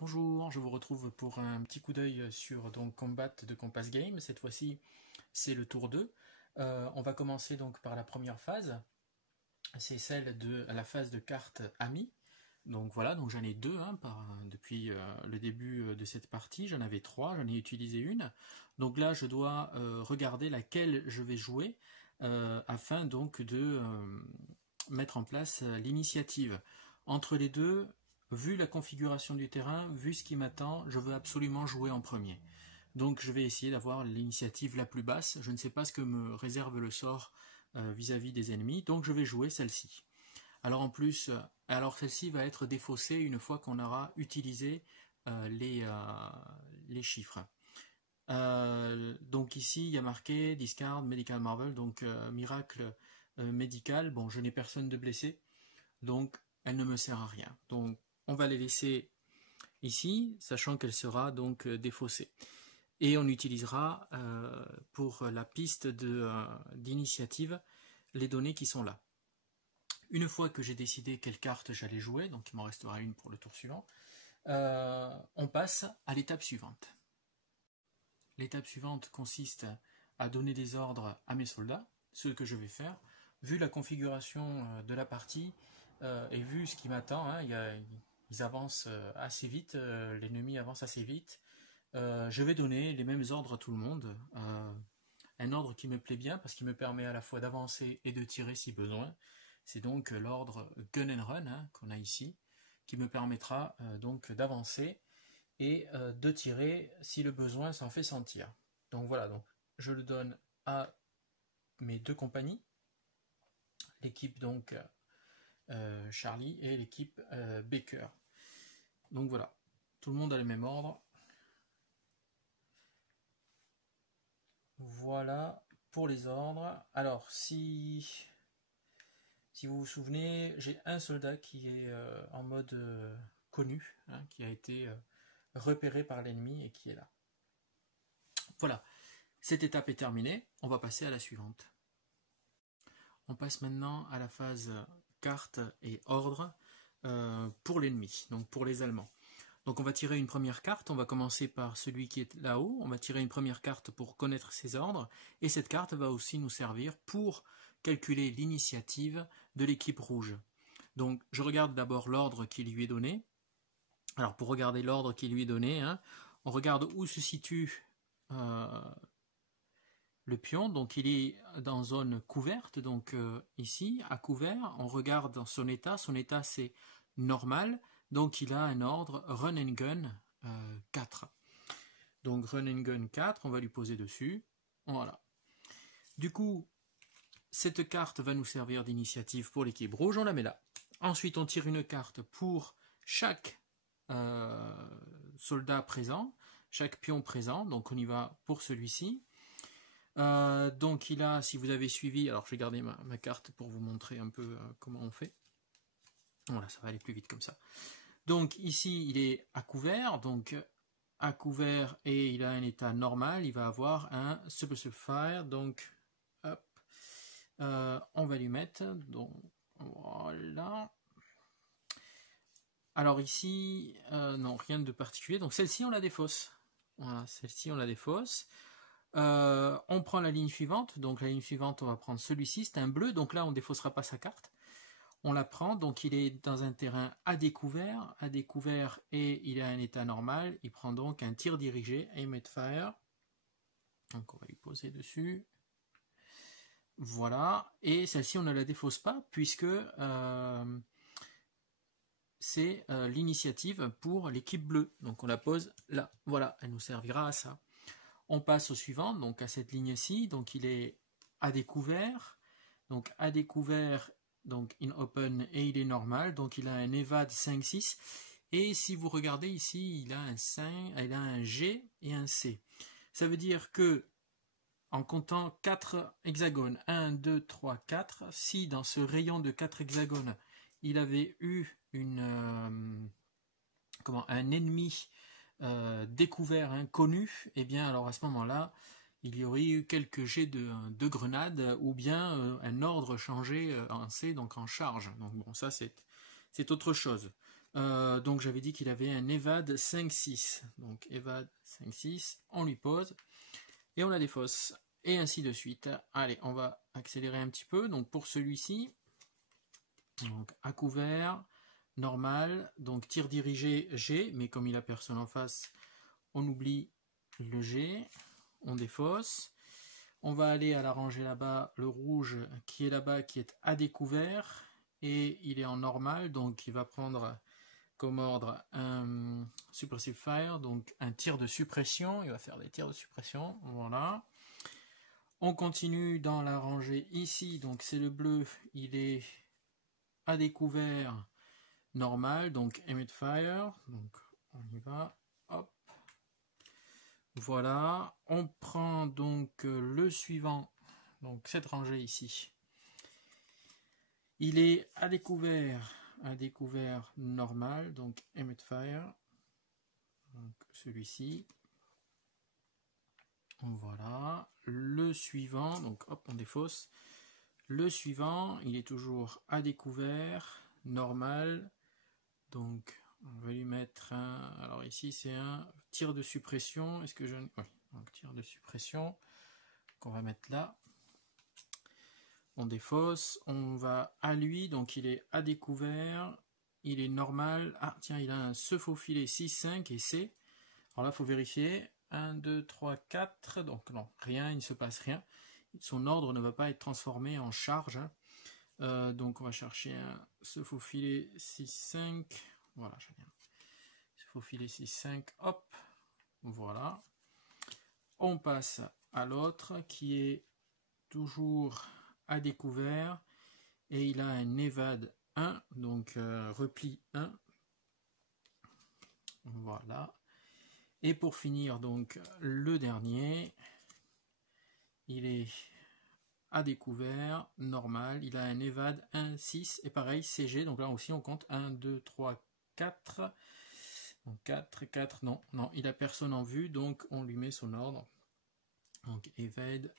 Bonjour, je vous retrouve pour un petit coup d'œil sur Combat de Compass Game. Cette fois-ci, c'est le tour 2. On va commencer donc par la première phase. C'est celle de la phase de cartes amis. Donc voilà, donc j'en ai deux depuis le début de cette partie. J'en avais trois, j'en ai utilisé une. Donc là, je dois regarder laquelle je vais jouer afin donc de mettre en place l'initiative. Entre les deux, vu la configuration du terrain, vu ce qui m'attend, je veux absolument jouer en premier. Donc je vais essayer d'avoir l'initiative la plus basse. Je ne sais pas ce que me réserve le sort vis-à-vis des ennemis, donc je vais jouer celle-ci. Alors en plus, celle-ci va être défaussée une fois qu'on aura utilisé les chiffres. Donc ici, il y a marqué Discard, Medical Marvel, donc miracle médical. Bon, je n'ai personne de blessé, donc elle ne me sert à rien. Donc on va les laisser ici, sachant qu'elle sera donc défaussée. Et on utilisera pour la piste d'initiative les données qui sont là. Une fois que j'ai décidé quelle carte j'allais jouer, donc il m'en restera une pour le tour suivant, on passe à l'étape suivante. L'étape suivante consiste à donner des ordres à mes soldats, ce que je vais faire. Vu la configuration de la partie et vu ce qui m'attend, ils avancent assez vite, l'ennemi avance assez vite. Je vais donner les mêmes ordres à tout le monde. Un ordre qui me plaît bien parce qu'il me permet à la fois d'avancer et de tirer si besoin. C'est donc l'ordre Gun and Run qu'on a ici, qui me permettra donc d'avancer et de tirer si le besoin s'en fait sentir. Donc voilà, donc je le donne à mes deux compagnies, l'équipe donc Charlie et l'équipe Baker. Donc voilà, tout le monde a le même ordre. Voilà pour les ordres. Alors si vous vous souvenez, j'ai un soldat qui est en mode connu, qui a été repéré par l'ennemi et qui est là. Voilà, cette étape est terminée, on va passer à la suivante. On passe maintenant à la phase carte et ordre pour l'ennemi, donc pour les Allemands. Donc on va tirer une première carte, on va commencer par celui qui est là-haut, on va tirer une première carte pour connaître ses ordres, et cette carte va aussi nous servir pour calculer l'initiative de l'équipe rouge. Donc je regarde d'abord l'ordre qui lui est donné. Alors pour regarder l'ordre qui lui est donné, on regarde où se situe le pion, donc il est dans zone couverte, donc ici, à couvert, on regarde dans son état c'est normal, donc il a un ordre Run and Gun 4. Donc Run and Gun 4, on va lui poser dessus, voilà. Du coup, cette carte va nous servir d'initiative pour l'équipe rouge, on la met là. Ensuite, on tire une carte pour chaque soldat présent, chaque pion présent, donc on y va pour celui-ci. Donc il a, si vous avez suivi, alors je vais garder ma carte pour vous montrer un peu comment on fait. Voilà, ça va aller plus vite comme ça. Donc ici il est à couvert, donc à couvert et il a un état normal, il va avoir un Suppressive Fire, donc hop, on va lui mettre, donc voilà. Alors ici, non, rien de particulier, donc celle-ci on la défausse. Voilà, celle-ci on la défausse. On prend la ligne suivante, donc la ligne suivante on va prendre celui-ci, c'est un bleu, donc là on ne défaussera pas sa carte. On la prend, donc il est dans un terrain à découvert et il a un état normal, il prend donc un tir dirigé, aim at fire. Donc on va lui poser dessus. Voilà, et celle-ci on ne la défausse pas puisque c'est l'initiative pour l'équipe bleue. Donc on la pose là, voilà, elle nous servira à ça. On passe au suivant, donc à cette ligne-ci, donc il est à découvert, donc à découvert, donc in open et il est normal, donc il a un EVAD 5-6, et si vous regardez ici, il a un 5, il a un G et un C. Ça veut dire que, en comptant 4 hexagones, 1, 2, 3, 4, si dans ce rayon de 4 hexagones, il avait eu un ennemi découvert, inconnu, et bien alors à ce moment-là, il y aurait eu quelques jets de grenades ou bien un ordre changé en C, donc en charge. Donc bon, ça c'est autre chose. Donc j'avais dit qu'il avait un EVAD 5-6. Donc EVAD 5-6, on lui pose et on la défausse. Et ainsi de suite. Allez, on va accélérer un petit peu. Donc pour celui-ci, donc à couvert, normal, donc tir dirigé G, mais comme il a personne en face, on oublie le G, on défausse. On va aller à la rangée là-bas, le rouge qui est là-bas, qui est à découvert, et il est en normal, donc il va prendre comme ordre un suppressive fire, donc un tir de suppression, il va faire des tirs de suppression, voilà. On continue dans la rangée ici, donc c'est le bleu, il est à découvert, normal, donc emit fire, donc on y va, hop. Voilà, on prend donc le suivant, donc cette rangée ici. Il est à découvert normal, donc emit fire, donc celui-ci. Voilà, le suivant, donc hop, on défausse. Le suivant, il est toujours à découvert, normal, donc on va lui mettre un, alors ici c'est un tir de suppression, est-ce que je... Oui, donc tir de suppression, qu'on va mettre là. On défausse, on va à lui, donc il est à découvert, il est normal, ah tiens, il a un se faufiler 6, 5 et C. Alors là, il faut vérifier, 1, 2, 3, 4, donc non, rien, il ne se passe rien. Son ordre ne va pas être transformé en charge. Donc on va chercher un se faufiler 6, 5, voilà, j'en ai un. Se faufiler 6, 5, hop, voilà. On passe à l'autre qui est toujours à découvert et il a un EVAD 1, donc repli 1. Voilà. Et pour finir, donc le dernier, il est à découvert, normal, il a un EVAD 1, 6 et pareil CG, donc là aussi on compte 1, 2, 3, 4. Donc 4, 4, non, il a personne en vue, donc on lui met son ordre. Donc evade,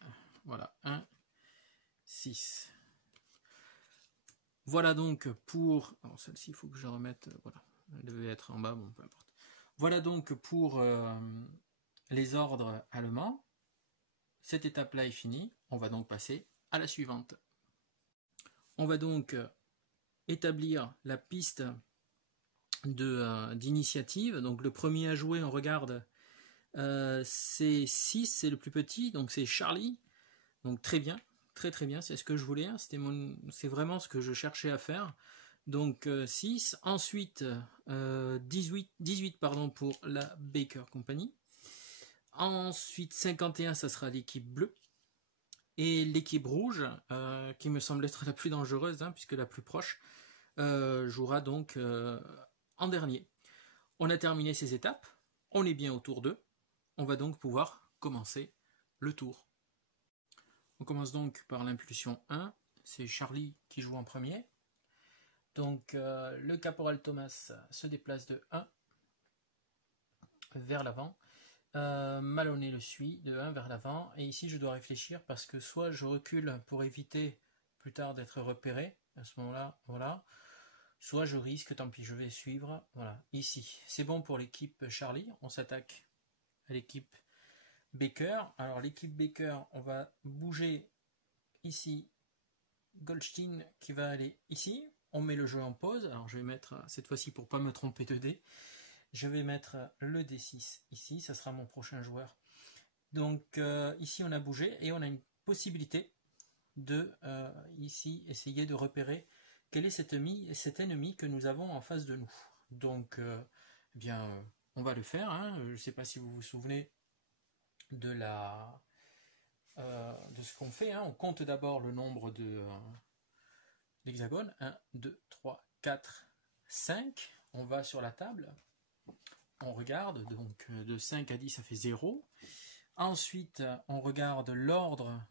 voilà, 1, 6. Voilà donc pour... Alors celle-ci, il faut que je remette... Voilà, elle devait être en bas, bon, peu importe. Voilà donc pour les ordres allemands. Cette étape-là est finie. On va donc passer à la suivante. On va donc établir la piste d'initiative. Donc le premier à jouer, on regarde, c'est 6, c'est le plus petit, donc c'est Charlie. Donc très bien. Très très bien, c'est ce que je voulais, hein. C'est vraiment ce que je cherchais à faire. Donc 6, ensuite 18 pardon, pour la Baker Company. Ensuite 51, ça sera l'équipe bleue. Et l'équipe rouge, qui me semble être la plus dangereuse, hein, puisque la plus proche, jouera donc en dernier. On a terminé ces étapes, on est bien au tour 2. On va donc pouvoir commencer le tour. On commence donc par l'impulsion 1, c'est Charlie qui joue en premier. Donc le caporal Thomas se déplace de 1 vers l'avant. Maloney le suit de 1 vers l'avant. Et ici je dois réfléchir parce que soit je recule pour éviter plus tard d'être repéré, à ce moment-là, voilà. Soit je risque, tant pis, je vais suivre. Voilà, ici. C'est bon pour l'équipe Charlie. On s'attaque à l'équipe Baker. Alors l'équipe Baker, on va bouger ici Goldstein qui va aller ici. On met le jeu en pause. Alors je vais mettre, cette fois-ci pour pas me tromper de dé, je vais mettre le D6 ici. Ça sera mon prochain joueur. Donc ici on a bougé et on a une possibilité de ici essayer de repérer quel est cet ennemi que nous avons en face de nous. Donc eh bien on va le faire, hein. Je ne sais pas si vous vous souvenez de ce qu'on fait, hein. On compte d'abord le nombre d'hexagones, 1, 2, 3, 4, 5, on va sur la table, on regarde, donc de 5 à 10 ça fait 0, ensuite on regarde l'ordre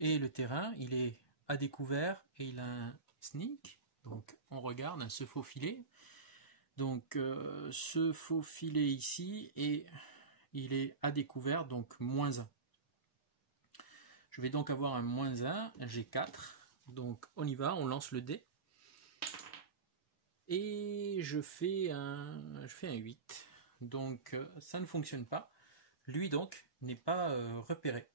et le terrain, il est à découvert et il a un sneak, donc on regarde un se faufiler, donc se faufiler ici et il est à découvert, donc moins 1. Je vais donc avoir un moins 1, G4, donc on y va, on lance le dé. Et et je fais un 8. Donc ça ne fonctionne pas. Lui donc n'est pas repéré.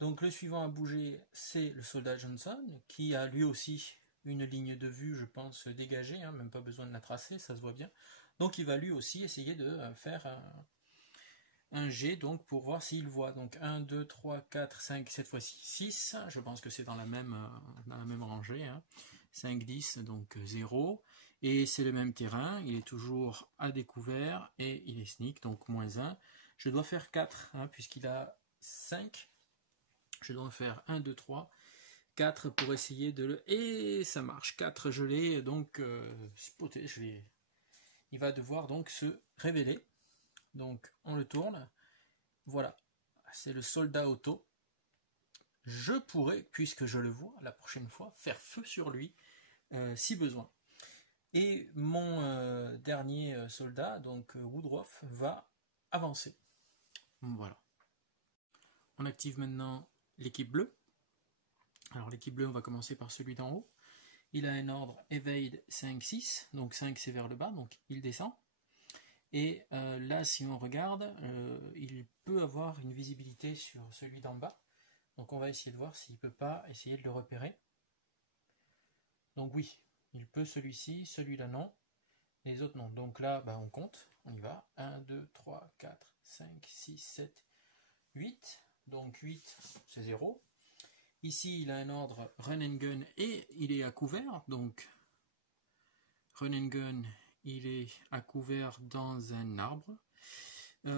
Donc le suivant à bouger, c'est le soldat Johnson, qui a lui aussi une ligne de vue, je pense, dégagée, hein, même pas besoin de la tracer, ça se voit bien. Donc il va lui aussi essayer de faire un jet donc, pour voir s'il voit. Donc 1, 2, 3, 4, 5, cette fois-ci 6, je pense que c'est dans la même rangée. Hein. 5, 10, donc 0. Et c'est le même terrain, il est toujours à découvert et il est sneak, donc moins 1. Je dois faire 4, hein, puisqu'il a 5. Je dois faire 1, 2, 3, 4 pour essayer de le... Et ça marche, 4 je l'ai donc spoté, il va devoir donc se révéler. Donc on le tourne, voilà, c'est le soldat auto. Je pourrais, puisque je le vois la prochaine fois, faire feu sur lui si besoin. Et mon dernier soldat, donc Woodruff, va avancer. Voilà. On active maintenant l'équipe bleue. Alors l'équipe bleue, on va commencer par celui d'en haut. Il a un ordre evade 5-6, donc 5 c'est vers le bas, donc il descend. Et là, si on regarde, il peut avoir une visibilité sur celui d'en bas. Donc on va essayer de voir s'il ne peut pas essayer de le repérer. Donc oui, il peut celui-ci, celui-là non, les autres non. Donc là, bah, on compte, on y va. 1, 2, 3, 4, 5, 6, 7, 8. Donc 8, c'est 0. Ici, il a un ordre run and gun et il est à couvert. Donc run and gun, il est à couvert dans un arbre. Donc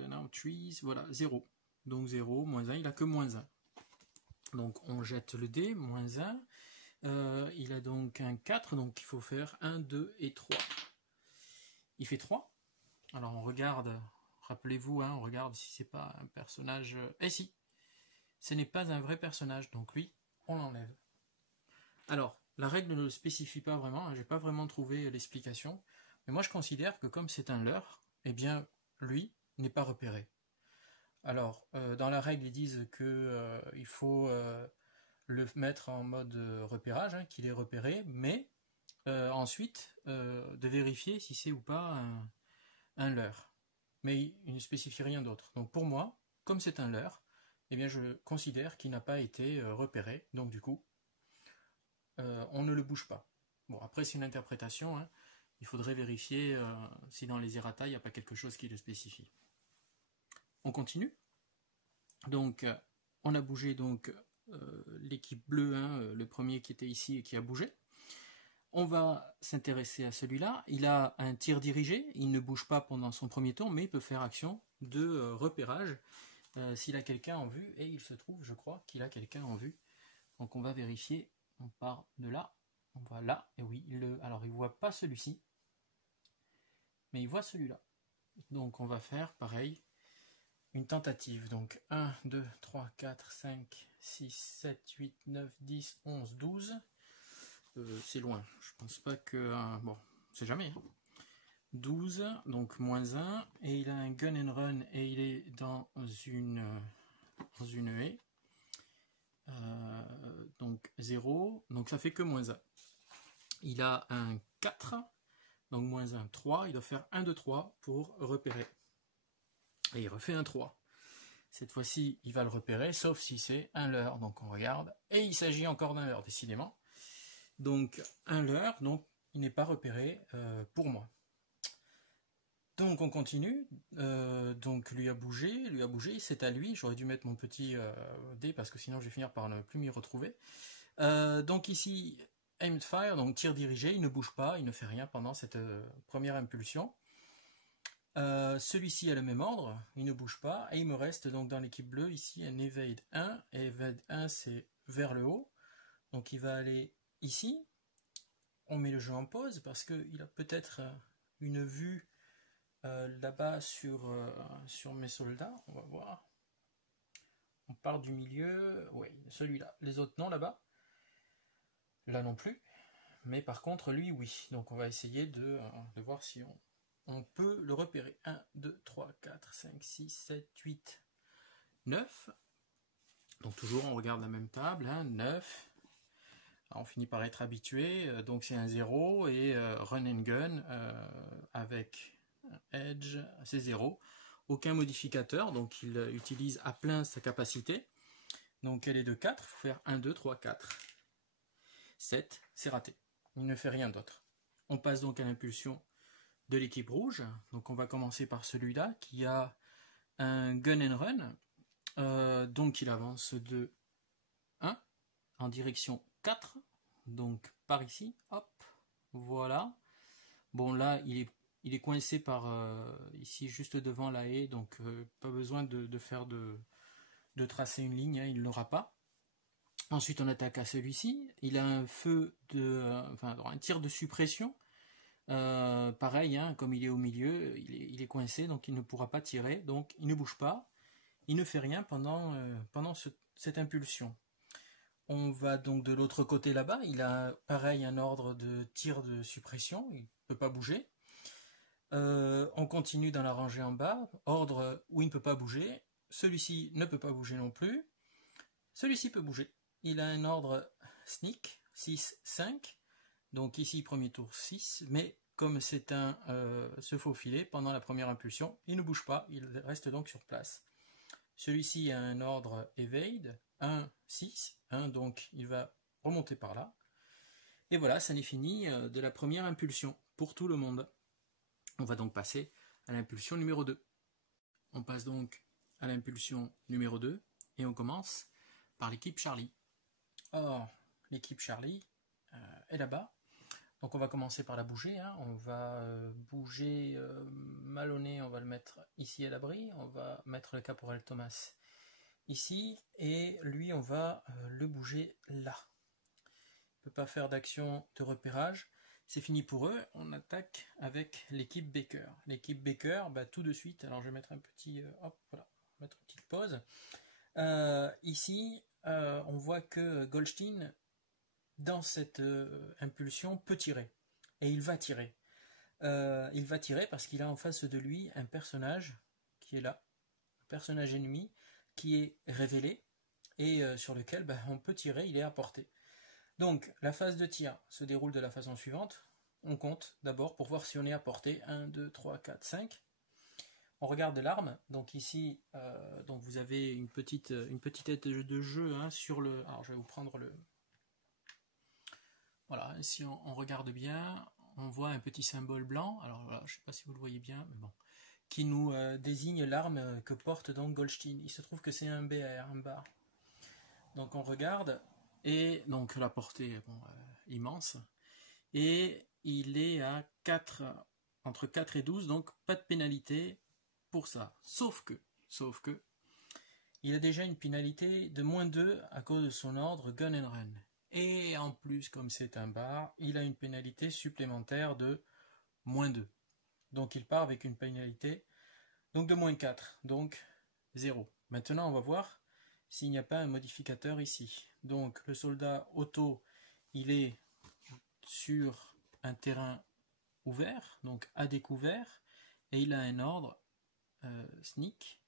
un arbre trees, voilà, 0. Donc 0, moins 1, il a que moins 1. Donc on jette le dé, moins 1. Il a donc un 4, donc il faut faire 1, 2 et 3. Il fait 3. Alors on regarde, rappelez-vous, hein, on regarde si c'est pas un personnage... Eh si, ce n'est pas un vrai personnage, donc lui, on l'enlève. Alors, la règle ne le spécifie pas vraiment, hein, j'ai pas vraiment trouvé l'explication, mais moi je considère que comme c'est un leurre, eh bien, lui n'est pas repéré. Alors, dans la règle, ils disent que il faut le mettre en mode repérage, hein, qu'il est repéré, mais ensuite de vérifier si c'est ou pas un leurre. Mais il ne spécifie rien d'autre. Donc pour moi, comme c'est un leurre, eh bien je considère qu'il n'a pas été repéré, donc du coup, on ne le bouge pas. Bon, après c'est une interprétation, hein. Il faudrait vérifier si dans les errata, il n'y a pas quelque chose qui le spécifie. On continue. Donc, on a bougé donc l'équipe bleue, hein, le premier qui était ici et qui a bougé. On va s'intéresser à celui-là. Il a un tir dirigé, il ne bouge pas pendant son premier tour, mais il peut faire action de repérage s'il a quelqu'un en vue, et il se trouve, je crois, qu'il a quelqu'un en vue. Donc on va vérifier, on part de là, on va là, et oui, alors il ne voit pas celui-ci, mais il voit celui-là. Donc on va faire pareil, une tentative. Donc 1, 2, 3, 4, 5, 6, 7, 8, 9, 10, 11, 12. C'est loin, je pense pas que... bon, c'est jamais. Hein. 12, donc moins 1, et il a un gun and run, et il est dans une haie. Donc 0, donc ça fait que moins 1. Il a un 4, donc moins 1, 3, il doit faire 1, 2, 3 pour repérer. Et il refait un 3. Cette fois-ci, il va le repérer, sauf si c'est un leurre, donc on regarde, et il s'agit encore d'un leurre, décidément. Donc un leurre, donc il n'est pas repéré pour moi. Donc on continue, donc lui a bougé, c'est à lui, j'aurais dû mettre mon petit dé parce que sinon je vais finir par ne plus m'y retrouver. Donc ici, aimed fire, donc tir dirigé, il ne bouge pas, il ne fait rien pendant cette première impulsion. Celui-ci a le même ordre, il ne bouge pas, et il me reste donc dans l'équipe bleue ici un evade 1, et evade 1 c'est vers le haut, donc il va aller ici. On met le jeu en pause parce qu'il a peut-être une vue là-bas sur mes soldats. On va voir. On part du milieu. Oui, celui-là. Les autres non là-bas. Là non plus. Mais par contre, lui, oui. Donc on va essayer de voir si on peut le repérer. 1, 2, 3, 4, 5, 6, 7, 8, 9. Donc toujours, on regarde la même table. Hein, 9. Alors, on finit par être habitué, donc c'est un 0 et run and gun avec edge, c'est 0. Aucun modificateur, donc il utilise à plein sa capacité. Donc elle est de 4, il faut faire 1, 2, 3, 4. 7, c'est raté. Il ne fait rien d'autre. On passe donc à l'impulsion de l'équipe rouge. Donc on va commencer par celui-là qui a un gun and run. Donc il avance de 1 en direction 4. Donc par ici, hop, voilà. Bon là il est coincé par ici juste devant la haie, donc pas besoin de tracer une ligne, hein, il ne l'aura pas. Ensuite on attaque à celui-ci, il a un feu un tir de suppression. Pareil, hein, comme il est au milieu, il est coincé, donc il ne pourra pas tirer, donc il ne bouge pas, il ne fait rien pendant cette impulsion. On va donc de l'autre côté là-bas, il a pareil un ordre de tir de suppression, il ne peut pas bouger. On continue dans la rangée en bas, ordre où il ne peut pas bouger, celui-ci ne peut pas bouger non plus, celui-ci peut bouger. Il a un ordre sneak, 6, 5, donc ici premier tour 6, mais comme c'est un se faufiler pendant la première impulsion, il ne bouge pas, il reste donc sur place. Celui-ci a un ordre evade, 1, 6, 1, donc il va remonter par là. Et voilà, ça n'est fini de la première impulsion pour tout le monde. On va donc passer à l'impulsion numéro 2. On passe donc à l'impulsion numéro 2 et on commence par l'équipe Charlie. Or, l'équipe Charlie est là-bas. Donc on va commencer par la bouger, hein. On va bouger Maloney, on va le mettre ici à l'abri, on va mettre le caporal Thomas ici, et lui on va le bouger là. Il ne peut pas faire d'action de repérage, c'est fini pour eux, on attaque avec l'équipe Baker. L'équipe Baker, tout de suite, alors je vais mettre un petit, hop, voilà, on va mettre une petite pause. Ici, on voit que Goldstein, dans cette impulsion, peut tirer. Et il va tirer. Il va tirer parce qu'il a en face de lui un personnage qui est là, un personnage ennemi qui est révélé et sur lequel on peut tirer, il est à portée. Donc la phase de tir se déroule de la façon suivante. On compte d'abord pour voir si on est à portée. 1, 2, 3, 4, 5. On regarde l'arme. Donc ici, donc vous avez une petite aide de jeu hein, sur le... Alors je vais vous prendre le... Voilà, si on regarde bien, on voit un petit symbole blanc, alors voilà, je ne sais pas si vous le voyez bien, mais bon, qui nous désigne l'arme que porte donc Goldstein. Il se trouve que c'est un BR, un bar. Donc on regarde, et donc la portée est immense, et il est à 4, entre 4 et 12, donc pas de pénalité pour ça. Sauf que, il a déjà une pénalité de -2 à cause de son ordre Gun and Run. Et en plus, comme c'est un bar, il a une pénalité supplémentaire de -2. Donc il part avec une pénalité donc de -4, donc 0. Maintenant, on va voir s'il n'y a pas un modificateur ici. Donc le soldat auto, il est sur un terrain ouvert, donc à découvert, et il a un ordre sneak.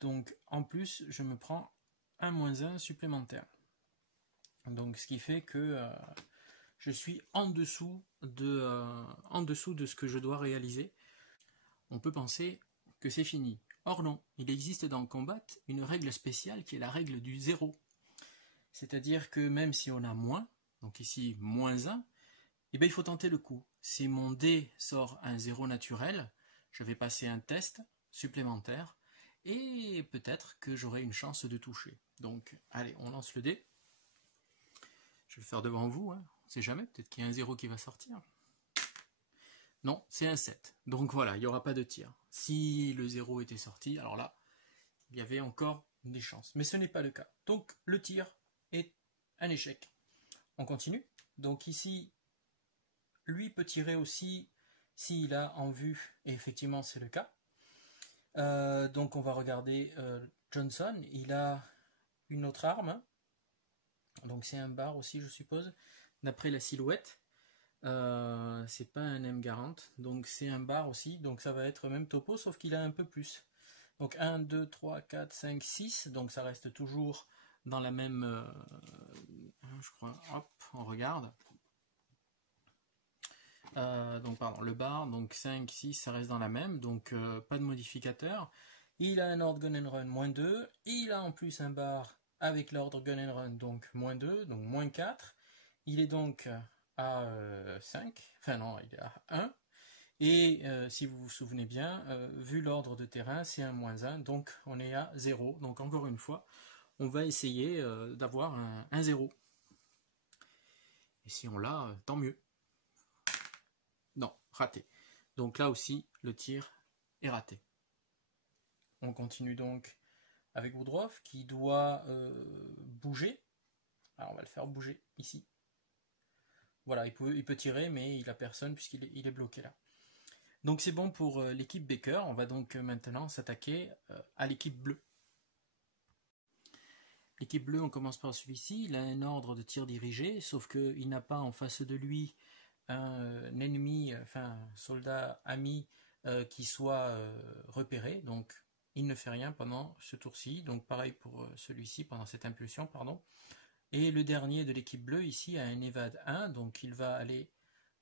Donc en plus, je me prends un -1 supplémentaire. Donc ce qui fait que je suis en dessous de ce que je dois réaliser. On peut penser que c'est fini. Or non, il existe dans le combat une règle spéciale qui est la règle du 0. C'est-à-dire que même si on a moins, donc ici -1, il faut tenter le coup. Si mon dé sort un 0 naturel, je vais passer un test supplémentaire et peut-être que j'aurai une chance de toucher. Donc allez, on lance le dé. Je vais le faire devant vous, hein. On ne sait jamais, peut-être qu'il y a un 0 qui va sortir. Non, c'est un 7. Donc voilà, il n'y aura pas de tir. Si le 0 était sorti, alors là, il y avait encore des chances. Mais ce n'est pas le cas. Donc le tir est un échec. On continue. Donc ici, lui peut tirer aussi s'il a en vue, et effectivement c'est le cas. Donc on va regarder Johnson. Il a une autre arme. Donc c'est un bar aussi, je suppose, d'après la silhouette. C'est pas un M40, donc c'est un bar aussi, donc ça va être même topo, sauf qu'il a un peu plus. Donc 1, 2, 3, 4, 5, 6, donc ça reste toujours dans la même, je crois, hop, on regarde. Donc pardon, le bar, donc 5, 6, ça reste dans la même, donc pas de modificateur. Il a un ordre gun and run -2, il a en plus un bar avec l'ordre gun and run, donc -2, donc -4. Il est donc à 5, enfin non, il est à 1. Et si vous vous souvenez bien, vu l'ordre de terrain, c'est un -1, donc on est à 0. Donc encore une fois, on va essayer d'avoir un 0. Et si on l'a, tant mieux. Non, raté. Donc là aussi, le tir est raté. On continue donc avec Woodruff qui doit bouger. Alors on va le faire bouger ici. Voilà, il peut tirer, mais il n'a personne puisqu'il est bloqué là. Donc c'est bon pour l'équipe Baker. On va donc maintenant s'attaquer à l'équipe bleue. L'équipe bleue, on commence par celui-ci. Il a un ordre de tir dirigé, sauf qu'il n'a pas en face de lui un ennemi, enfin un soldat ami qui soit repéré. Donc il ne fait rien pendant ce tour-ci. Donc pareil pour celui-ci pendant cette impulsion, pardon. Et le dernier de l'équipe bleue ici a un évade 1, donc il va aller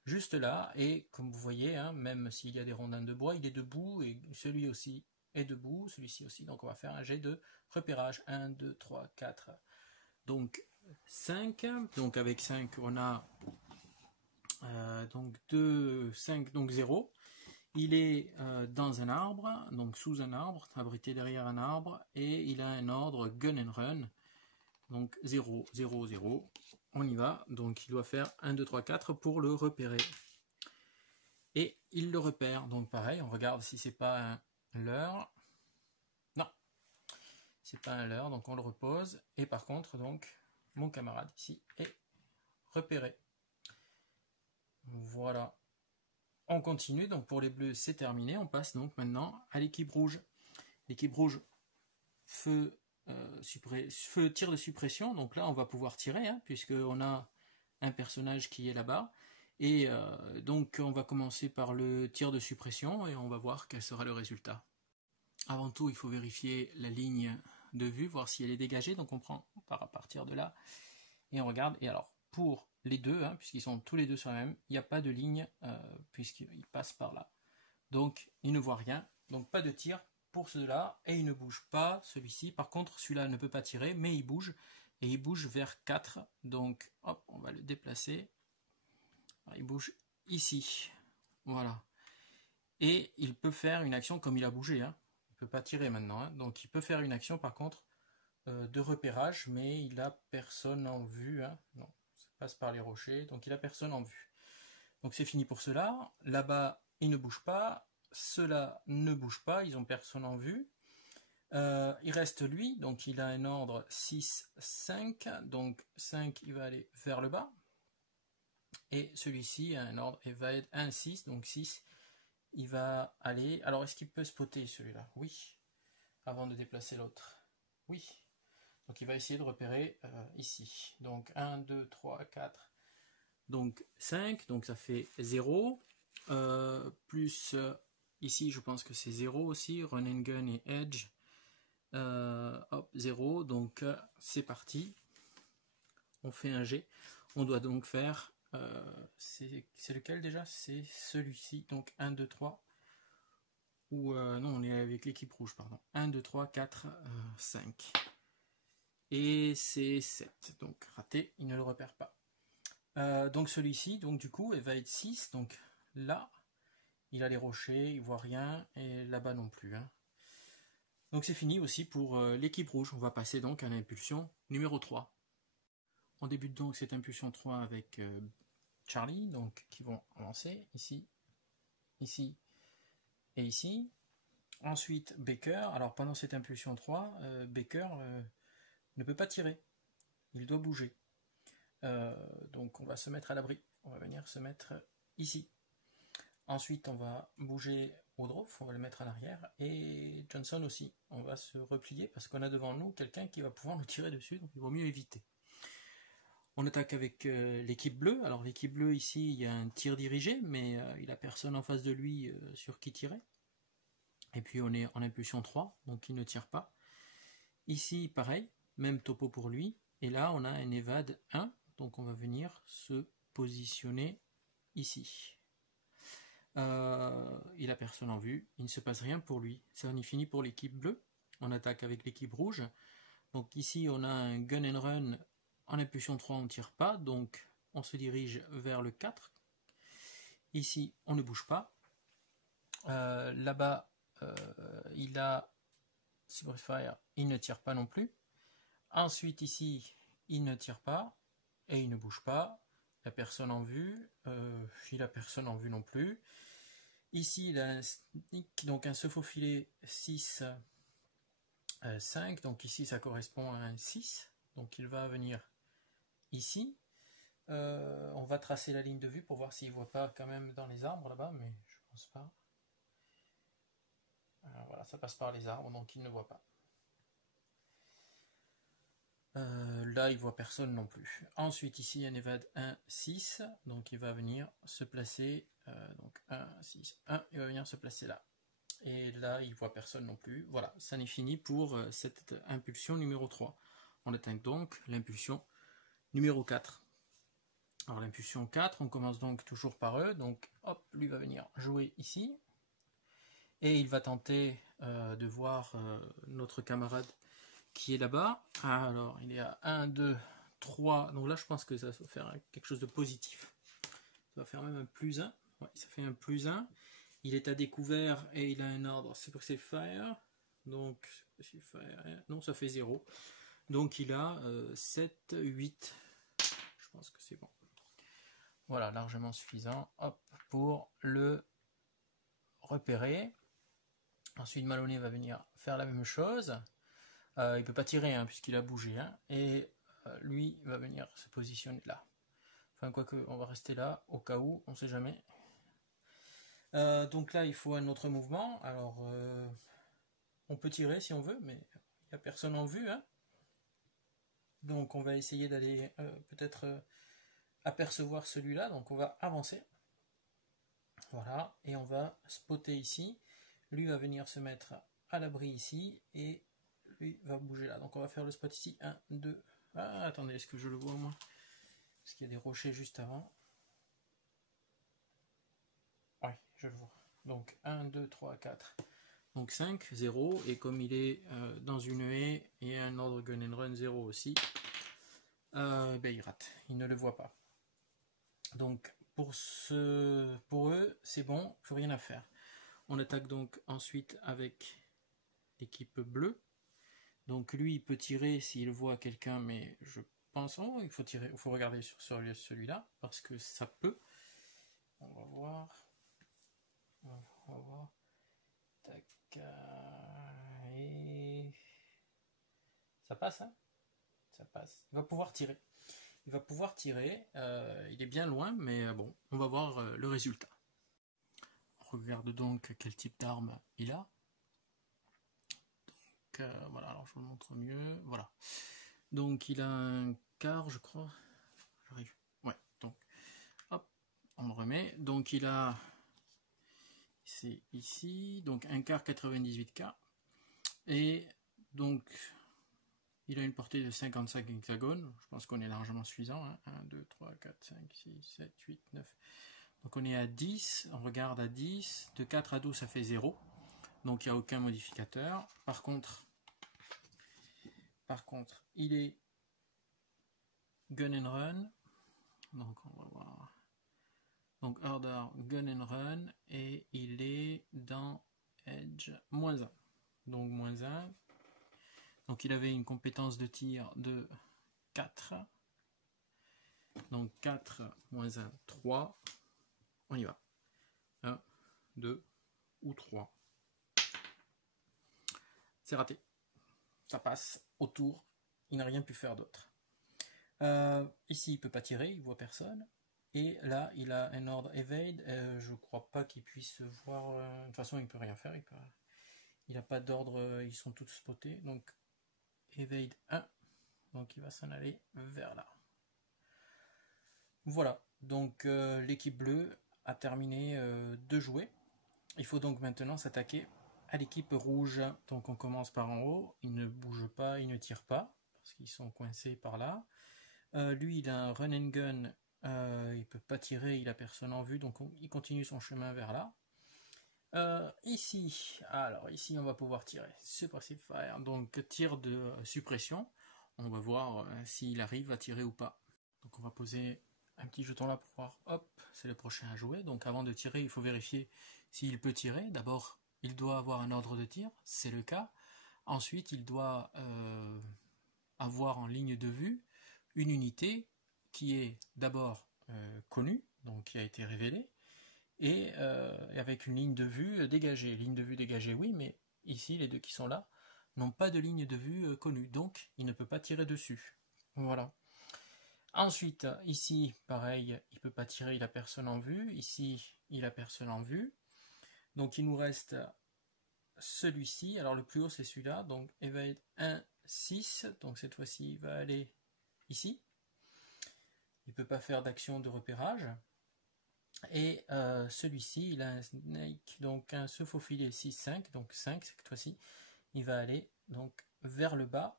juste là, et comme vous voyez, hein, même s'il y a des rondins de bois, il est debout, et celui aussi est debout, celui-ci aussi, donc on va faire un jet de repérage, 1, 2, 3, 4, donc 5, donc avec 5 on a donc 2, 5, donc 0, il est dans un arbre, donc sous un arbre, abrité derrière un arbre, et il a un ordre gun and run, donc 0, 0, 0, on y va, donc il doit faire 1, 2, 3, 4 pour le repérer. Et il le repère, donc pareil, on regarde si c'est pas un leurre. Non, c'est pas un leurre, donc on le repose. Et par contre, donc, mon camarade ici est repéré. Voilà. On continue, donc pour les bleus c'est terminé, on passe donc maintenant à l'équipe rouge. L'équipe rouge, feu tir de suppression, donc là on va pouvoir tirer, hein, puisqu'on a un personnage qui est là-bas, et donc on va commencer par le tir de suppression, et on va voir quel sera le résultat. Avant tout, il faut vérifier la ligne de vue, voir si elle est dégagée, donc on prend à partir de là, et on regarde, et alors pour les deux, hein, puisqu'ils sont tous les deux sur la même, il n'y a pas de ligne, puisqu'ils passent par là, donc ils ne voient rien, donc pas de tir pour ceux-là, et il ne bouge pas, celui-ci. Par contre, celui-là ne peut pas tirer, mais il bouge, et il bouge vers 4. Donc, hop, on va le déplacer. Il bouge ici. Voilà. Et il peut faire une action comme il a bougé. Hein. Il ne peut pas tirer maintenant. Hein. Donc, il peut faire une action, par contre, de repérage, mais il n'a personne en vue. Hein. Non, ça passe par les rochers, donc il n'a personne en vue. Donc, c'est fini pour cela. Là-bas, il ne bouge pas. Ceux-là ne bougent pas, ils n'ont personne en vue. Il reste lui, donc il a un ordre 6, 5, donc 5 il va aller vers le bas. Et celui-ci a un ordre, il va être 1, 6, donc 6 il va aller. Alors est-ce qu'il peut spotter celui-là? Oui. Avant de déplacer l'autre. Oui. Donc il va essayer de repérer ici. Donc 1, 2, 3, 4. Donc 5, donc ça fait 0. Plus ici je pense que c'est 0 aussi, run and gun et edge. Hop, 0, donc c'est parti. On fait un G. On doit donc faire, c'est lequel déjà? C'est celui-ci, donc 1, 2, 3. Ou non, on est avec l'équipe rouge, pardon. 1, 2, 3, 4, 5. Et c'est 7, donc raté, il ne le repère pas. Donc celui-ci, donc du coup, il va être 6, donc là, il a les rochers, il voit rien, et là-bas non plus. Hein. Donc c'est fini aussi pour l'équipe rouge. On va passer donc à l'impulsion numéro 3. On débute donc cette impulsion 3 avec Charlie, donc qui vont avancer ici, ici et ici. Ensuite Baker. Alors pendant cette impulsion 3, Baker ne peut pas tirer. Il doit bouger. Donc on va se mettre à l'abri. On va venir se mettre ici. Ensuite on va bouger Woodruff, on va le mettre en arrière, et Johnson aussi. On va se replier parce qu'on a devant nous quelqu'un qui va pouvoir nous tirer dessus, donc il vaut mieux éviter. On attaque avec l'équipe bleue. Alors l'équipe bleue ici, il y a un tir dirigé, mais il n'a personne en face de lui sur qui tirer. Et puis on est en impulsion 3, donc il ne tire pas. Ici, pareil, Même topo pour lui. Et là, on a un évade 1. Donc on va venir se positionner ici. Il a personne en vue. Il ne se passe rien pour lui. Ça en est fini pour l'équipe bleue. On attaque avec l'équipe rouge. Donc ici, on a un gun and run. En impulsion 3, on ne tire pas. Donc on se dirige vers le 4. Ici, on ne bouge pas. Là-bas, il a Super Fire. Il ne tire pas non plus. Ensuite, ici, il ne tire pas. Et il ne bouge pas. Il n'a personne en vue. Il n'a personne en vue non plus. Ici, il a un sneak, donc un se faufiler 6, 5. Donc ici, ça correspond à un 6. Donc il va venir ici. On va tracer la ligne de vue pour voir s'il ne voit pas quand même dans les arbres là-bas, mais je pense pas. Alors, voilà, ça passe par les arbres, donc il ne voit pas. Là, il voit personne non plus. Ensuite, ici, un évade 1, 6. Donc, il va venir se placer. Donc, 1, 6, 1. Il va venir se placer là. Et là, il voit personne non plus. Voilà, ça n'est fini pour cette impulsion numéro 3. On attaque donc l'impulsion numéro 4. Alors, l'impulsion 4, on commence donc toujours par eux. Donc, hop, lui va venir jouer ici. Et il va tenter de voir notre camarade qui est là-bas. Alors, il est à 1, 2, 3. Donc là, je pense que ça va faire quelque chose de positif. Ça va faire même un plus 1. Ouais, ça fait un plus 1. Il est à découvert et il a un ordre Suppressive Fire. Donc, non, ça fait 0. Donc, il a 7, 8. Je pense que c'est bon. Voilà, largement suffisant. Hop, pour le repérer. Ensuite, Maloney va venir faire la même chose. Il ne peut pas tirer hein, puisqu'il a bougé. Hein, et lui va venir se positionner là. Enfin, quoique, on va rester là au cas où, on ne sait jamais. Donc là, il faut un autre mouvement. Alors, on peut tirer si on veut, mais il n'y a personne en vue. Hein. Donc, on va essayer d'aller peut-être apercevoir celui-là. Donc, on va avancer. Voilà. Et on va spotter ici. Lui va venir se mettre à l'abri ici. Et lui va bouger là. Donc on va faire le spot ici. 1, 2. Ah, attendez, est-ce que je le vois moi? Parce qu'il y a des rochers juste avant. Oui, je le vois. Donc 1, 2, 3, 4. Donc 5, 0. Et comme il est dans une haie et un ordre gun and run 0 aussi, ben il rate. Il ne le voit pas. Donc pour eux, c'est bon, plus rien à faire. On attaque donc ensuite avec l'équipe bleue. Donc lui, il peut tirer s'il voit quelqu'un, mais je pense... Oh, il faut tirer, il faut regarder sur celui-là, parce que ça peut. On va voir. On va voir. Tac. Et... ça passe, hein? Ça passe. Il va pouvoir tirer. Il va pouvoir tirer. Il est bien loin, mais bon, on va voir le résultat. On regarde donc quel type d'arme il a. Voilà, alors je vous le montre mieux. Voilà. Donc il a un quart, je crois. J'arrive. Ouais, donc hop, on le remet. Donc il a, c'est ici, donc un quart 98K. Et donc il a une portée de 55 hexagones. Je pense qu'on est largement suffisant. Hein. 1, 2, 3, 4, 5, 6, 7, 8, 9. Donc on est à 10. On regarde à 10. De 4 à 12, ça fait 0. Donc il n'y a aucun modificateur. Par contre, il est gun and run. Donc on va voir. Donc order gun and run. Et il est dans edge -1. Donc -1. Donc il avait une compétence de tir de 4. Donc 4 -1, 3. On y va. 1, 2 ou 3. C'est raté. Ça passe au tour. Il n'a rien pu faire d'autre. Ici, il ne peut pas tirer, il ne voit personne. Et là, il a un ordre evade. Je ne crois pas qu'il puisse voir. De toute façon, il ne peut rien faire. Il n'a pas d'ordre. Ils sont tous spotés. Donc, evade 1. Donc, il va s'en aller vers là. Voilà. Donc, l'équipe bleue a terminé de jouer. Il faut donc maintenant s'attaquer à l'équipe rouge. Donc on commence par en haut, il ne bouge pas, il ne tire pas, parce qu'ils sont coincés par là. Lui, il a un run and gun, il peut pas tirer, il a personne en vue, donc il continue son chemin vers là. Ici, alors ici on va pouvoir tirer. Suppressive fire, donc tir de suppression. On va voir s'il arrive à tirer ou pas. Donc on va poser un petit jeton là pour voir, hop, c'est le prochain à jouer. Donc avant de tirer, il faut vérifier s'il peut tirer. D'abord, il doit avoir un ordre de tir, c'est le cas. Ensuite, il doit avoir en ligne de vue une unité qui est d'abord connue, donc qui a été révélée, et avec une ligne de vue dégagée. Ligne de vue dégagée, oui, mais ici, les deux qui sont là n'ont pas de ligne de vue connue, donc il ne peut pas tirer dessus. Voilà. Ensuite, ici, pareil, il ne peut pas tirer, il n'a personne en vue. Ici, il n'a personne en vue. Donc il nous reste celui-ci. Alors le plus haut, c'est celui-là. Donc Evade 1, 6. Donc cette fois-ci, il va aller ici. Il ne peut pas faire d'action de repérage. Et celui-ci, il a un snake, donc un se faufiler 6, 5. Donc 5, cette fois-ci, il va aller donc vers le bas.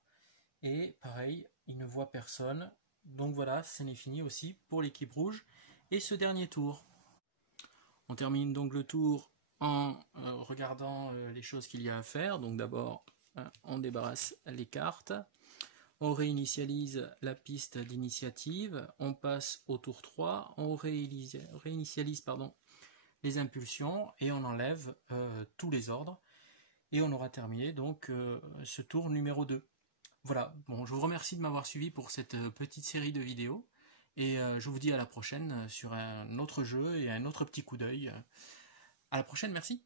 Et pareil, il ne voit personne. Donc voilà, ce n'est fini aussi pour l'équipe rouge et ce dernier tour. On termine donc le tour en regardant les choses qu'il y a à faire. Donc d'abord, on débarrasse les cartes, on réinitialise la piste d'initiative, on passe au tour 3, on réinitialise les impulsions et on enlève tous les ordres. Et on aura terminé donc ce tour numéro 2. Voilà, bon, je vous remercie de m'avoir suivi pour cette petite série de vidéos et je vous dis à la prochaine sur un autre jeu et un autre petit coup d'œil. À la prochaine, merci.